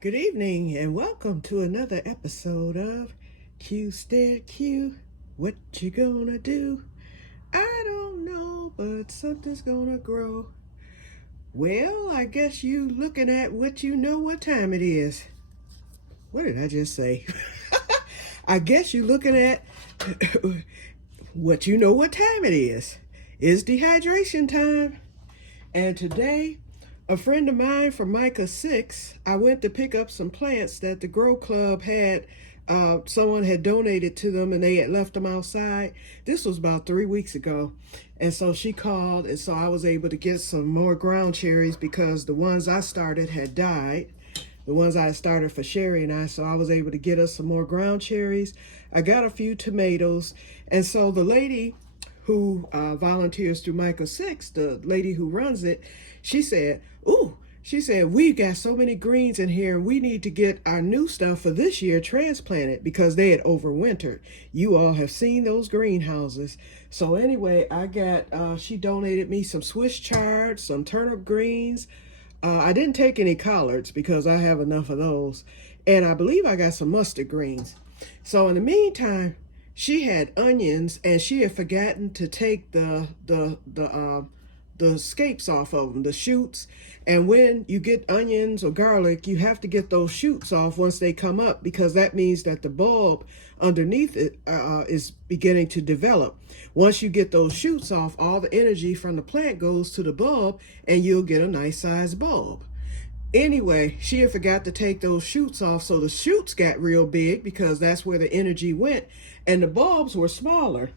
Good evening and welcome to another episode of Que-stead-Que. What you gonna do? I don't know, but something's gonna grow. Well, I guess you looking at what you know what time it is. What did I just say? I guess you looking at what you know what time it is. It's dehydration time. And today, a friend of mine from Micah 6, I went to pick up some plants that the Grow Club had. Someone had donated to them and they had left them outside. This was about 3 weeks ago. And so she called, and so I was able to get some more ground cherries because the ones I started had died. The ones I started for Sherry and I, so I was able to get us some more ground cherries. I got a few tomatoes. And so the lady who volunteers through Micah 6, the lady who runs it, she said, we got so many greens in here, and we need to get our new stuff for this year transplanted because they had overwintered. You all have seen those greenhouses. So anyway, she donated me some Swiss chard, some turnip greens. I didn't take any collards because I have enough of those. And I believe I got some mustard greens. So in the meantime, she had onions, and she had forgotten to take the scapes off of them, the shoots. And when you get onions or garlic, you have to get those shoots off once they come up, because that means that the bulb underneath it is beginning to develop. Once you get those shoots off, all the energy from the plant goes to the bulb, and you'll get a nice sized bulb. Anyway, she had forgot to take those shoots off, so the shoots got real big because that's where the energy went, and the bulbs were smaller.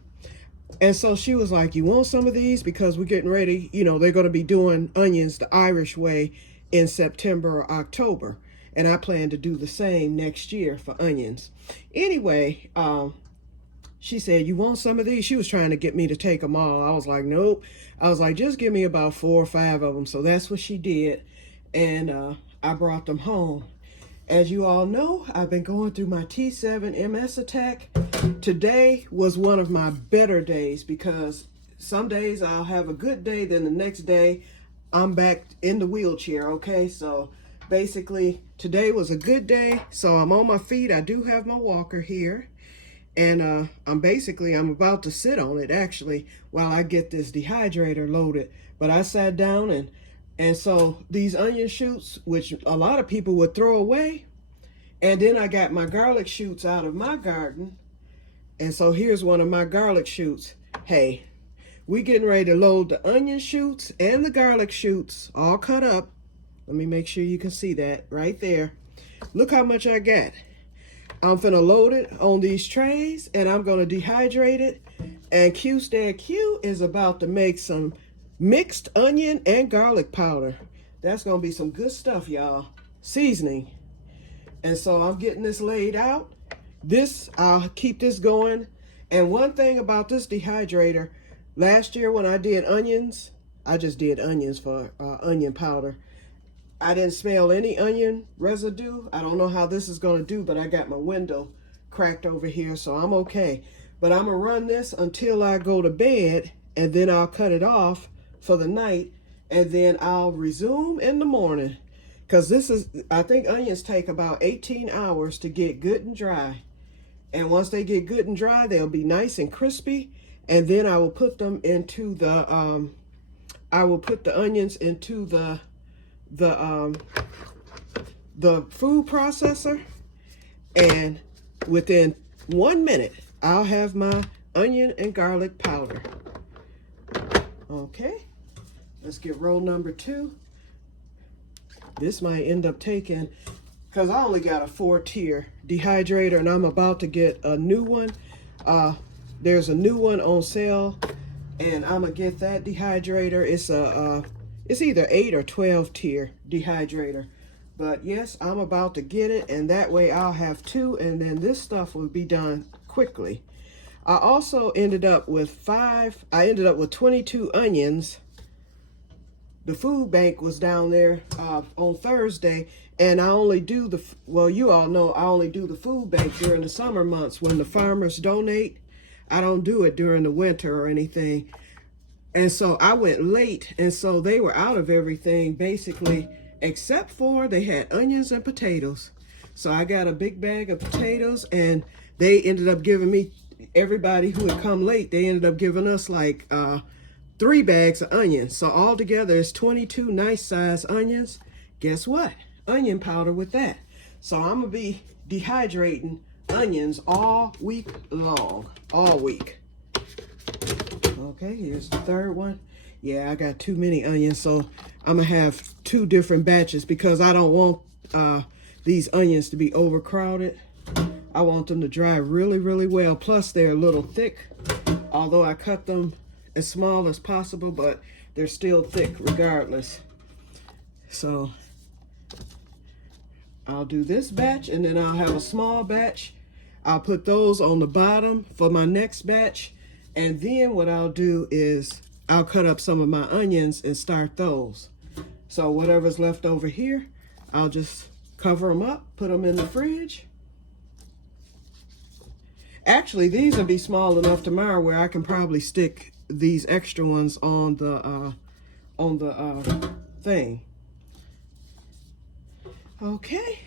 And so she was like, you want some of these? Because we're getting ready, they're going to be doing onions the Irish way in September or October. And I plan to do the same next year for onions. Anyway, she said, you want some of these? She was trying to get me to take them all. I was like, nope. I was like, just give me about 4 or 5 of them. So that's what she did. And I brought them home. As you all know, I've been going through my T7 MS attack. Today was one of my better days because some days I'll have a good day, then the next day I'm back in the wheelchair, okay? So basically today was a good day. So I'm on my feet. I do have my walker here. And I'm about to sit on it actually while I get this dehydrator loaded. But I sat down and so these onion shoots, which a lot of people would throw away, and then I got my garlic shoots out of my garden. And so here's one of my garlic shoots. Hey, we getting ready to load the onion shoots and the garlic shoots all cut up. Let me make sure you can see that right there. Look how much I got. I'm finna load it on these trays and I'm gonna dehydrate it. And Que-stead-Que is about to make some mixed onion and garlic powder. That's gonna be some good stuff, y'all. Seasoning. And so I'm getting this laid out. I'll keep this going. And one thing about this dehydrator, last year when I did onions, I just did onions for onion powder. I didn't smell any onion residue. I don't know how this is gonna do, but I got my window cracked over here, so I'm okay. But I'm gonna run this until I go to bed, and then I'll cut it off for the night, and then I'll resume in the morning. Because I think onions take about 18 hours to get good and dry. And once they get good and dry, they'll be nice and crispy. And then I will put them into the onions into the food processor. And within 1 minute, I'll have my onion and garlic powder. Okay, let's get roll number 2. This might end up taking, because I only got a 4-tier dehydrator and I'm about to get a new one. There's a new one on sale and I'm gonna get that dehydrator. It's either 8 or 12 tier dehydrator. But yes, I'm about to get it, and that way I'll have 2, and then this stuff will be done quickly. I also ended up with 22 onions. The food bank was down there on Thursday, and I only do you all know I only do the food bank during the summer months when the farmers donate. I don't do it during the winter or anything. And so I went late, and so they were out of everything basically except for they had onions and potatoes. So I got a big bag of potatoes, and they ended up giving me, everybody who had come late, they ended up giving us like 3 bags of onions. So altogether it's 22 nice sized onions. Guess what? Onion powder with that. So I'm gonna be dehydrating onions all week long, all week. Okay, here's the third one. Yeah, I got too many onions, so I'm gonna have 2 different batches because I don't want these onions to be overcrowded. I want them to dry really, really well. Plus they're a little thick, although I cut them as small as possible, but they're still thick regardless. So I'll do this batch, and then I'll have a small batch. I'll put those on the bottom for my next batch. And then what I'll do is I'll cut up some of my onions and start those. So whatever's left over here, I'll just cover them up, put them in the fridge. Actually, these will be small enough tomorrow where I can probably stick these extra ones on the thing. Okay.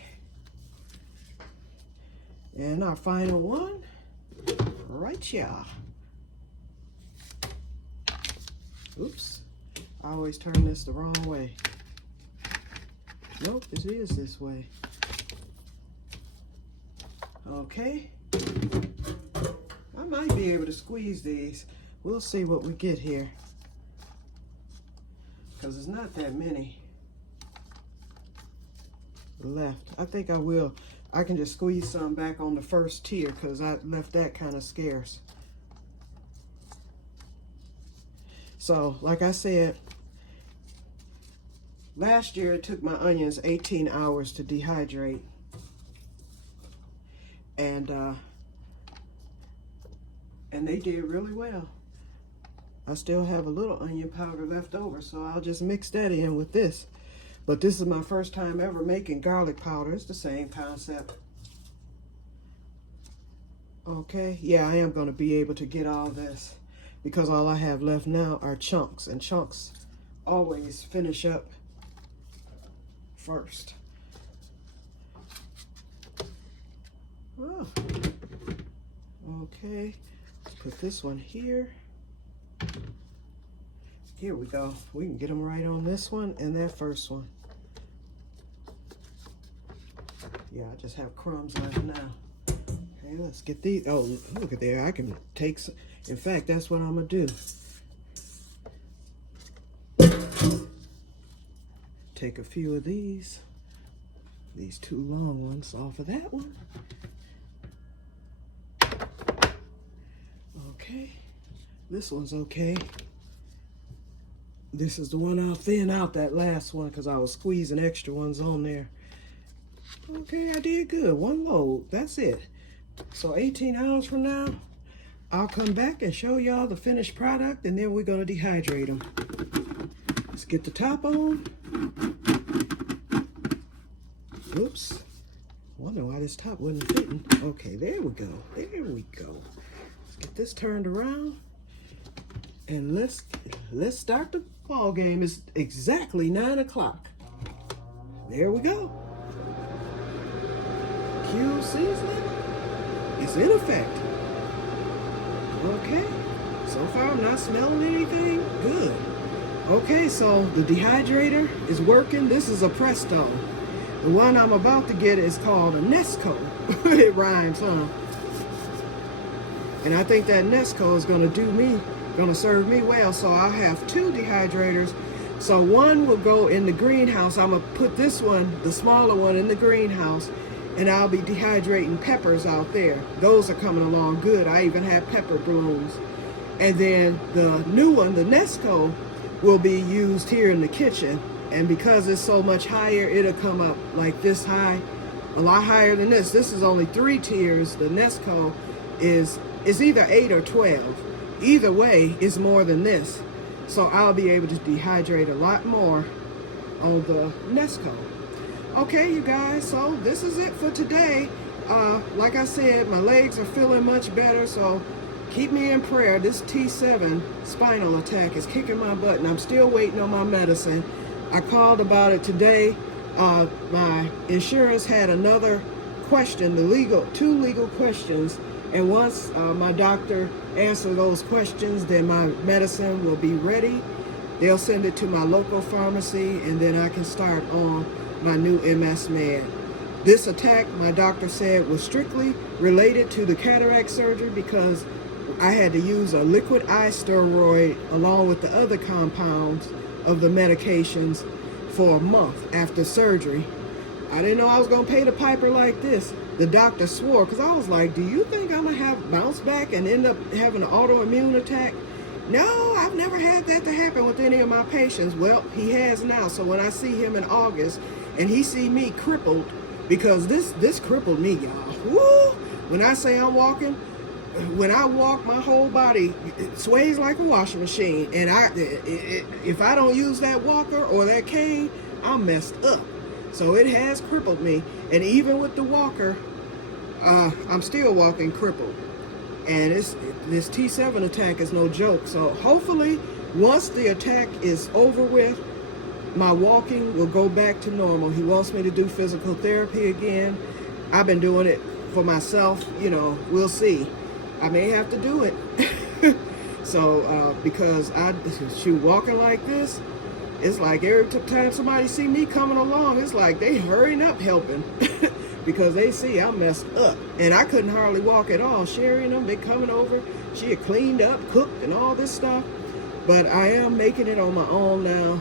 And our final one, right here. Oops, I always turn this the wrong way. Nope, it is this way. Okay. I might be able to squeeze these. We'll see what we get here, because it's not that many left. I think I will. I can just squeeze some back on the first tier because I left that kind of scarce. So, like I said, last year it took my onions 18 hours to dehydrate. And they did really well. I still have a little onion powder left over, so I'll just mix that in with this. But this is my first time ever making garlic powder. It's the same concept. Okay, yeah, I am going to be able to get all this, because all I have left now are chunks, and chunks always finish up first. Oh. Okay, let's put this one here. Here we go. We can get them right on this one and that first one. Yeah, I just have crumbs left now. Okay, let's get these. Oh, look at there. I can take some. In fact, that's what I'm going to do. Take a few of these 2 long ones off of that one. Okay, this one's okay. This is the one I'll thin out, that last one, because I was squeezing extra ones on there. Okay, I did good. 1 load, that's it. So 18 hours from now, I'll come back and show y'all the finished product, and then we're going to dehydrate them. Let's get the top on. Oops. Wonder why this top wasn't fitting. Okay, there we go. There we go. Let's get this turned around. And let's start the ball game. It's exactly 9 o'clock. There we go. Cube seasoning is in effect. Okay, so far I'm not smelling anything. Good. Okay, so the dehydrator is working. This is a Presto. The one I'm about to get is called a Nesco. It rhymes, huh? And I think that Nesco is going to serve me well. So I'll have 2 dehydrators. So one will go in the greenhouse. I'm going to put this one, the smaller one, in the greenhouse, and I'll be dehydrating peppers out there. Those are coming along good. I even have pepper blooms. And then the new one, the Nesco, will be used here in the kitchen. And because it's so much higher, it'll come up like this high, a lot higher than this. This is only 3 tiers. The Nesco is either 8 or 12. Either way, it's more than this. So I'll be able to dehydrate a lot more on the Nesco. Okay, you guys, so this is it for today. Like I said, my legs are feeling much better, so keep me in prayer. This T7 spinal attack is kicking my butt, and I'm still waiting on my medicine. I called about it today. My insurance had another question, two legal questions, and once my doctor answers those questions, then my medicine will be ready. They'll send it to my local pharmacy, and then I can start on my new MS med. This attack, my doctor said, was strictly related to the cataract surgery because I had to use a liquid eye steroid along with the other compounds of the medications for a month after surgery. I didn't know I was going to pay the piper like this. The doctor swore, because I was like, do you think I'm going to have bounce back and end up having an autoimmune attack? No, I've never had that to happen with any of my patients. Well, he has now. So when I see him in August and he see me crippled, because this crippled me, y'all. Woo! When I say I'm walking, when I walk, my whole body sways like a washing machine. And if I don't use that walker or that cane, I'm messed up. So it has crippled me. And even with the walker, I'm still walking crippled. And this T7 attack is no joke. So hopefully, once the attack is over with, my walking will go back to normal. He wants me to do physical therapy again. I've been doing it for myself. You know, we'll see. I may have to do it. So, because walking like this, it's like every time somebody see me coming along, it's like they hurrying up helping because they see I'm messed up. And I couldn't hardly walk at all. Sherry and them, they coming over. She had cleaned up, cooked, and all this stuff. But I am making it on my own now.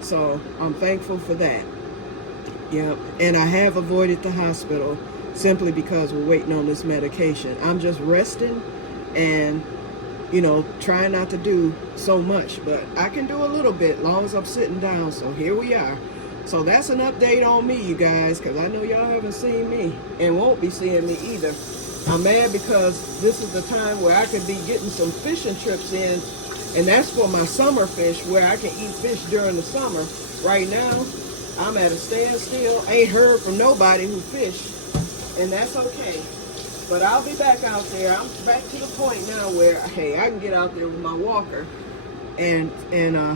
So I'm thankful for that. Yeah, and I have avoided the hospital simply because we're waiting on this medication. I'm just resting and, you know, trying not to do so much, but I can do a little bit as long as I'm sitting down. So here we are. So that's an update on me, you guys, because I know y'all haven't seen me and won't be seeing me either. I'm mad because this is the time where I could be getting some fishing trips in, and that's for my summer fish, where I can eat fish during the summer. Right now, I'm at a standstill. Ain't heard from nobody who fish, and that's okay. But I'll be back out there. I'm back to the point now where, hey, I can get out there with my walker and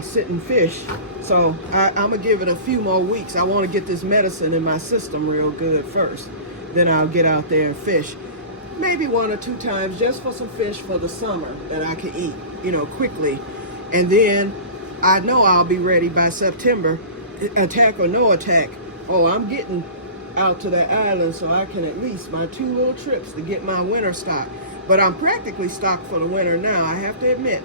sit and fish. So I'm going to give it a few more weeks. I want to get this medicine in my system real good first. Then I'll get out there and fish. Maybe 1 or 2 times just for some fish for the summer that I can eat, you know, quickly. And then I know I'll be ready by September, attack or no attack. Oh, I'm getting out to that island so I can at least my 2 little trips to get my winter stock. But I'm practically stocked for the winter now, I have to admit.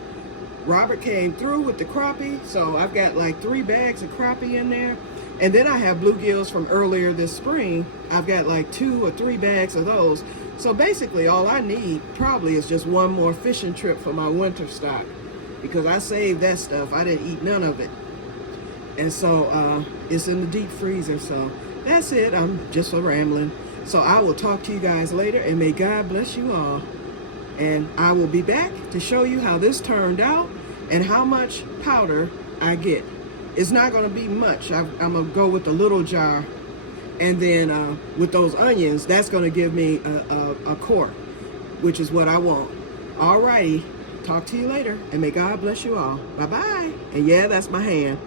Robert came through with the crappie, so I've got like 3 bags of crappie in there. And then I have bluegills from earlier this spring. I've got like 2 or 3 bags of those. So basically all I need probably is just 1 more fishing trip for my winter stock, because I saved that stuff. I didn't eat none of it. And so it's in the deep freezer. So that's it. I'm just rambling. So I will talk to you guys later, and may God bless you all. And I will be back to show you how this turned out and how much powder I get. It's not going to be much. I'm going to go with the little jar. And then with those onions, that's going to give me a quart, which is what I want. All righty. Talk to you later, and may God bless you all. Bye-bye. And yeah, that's my hand.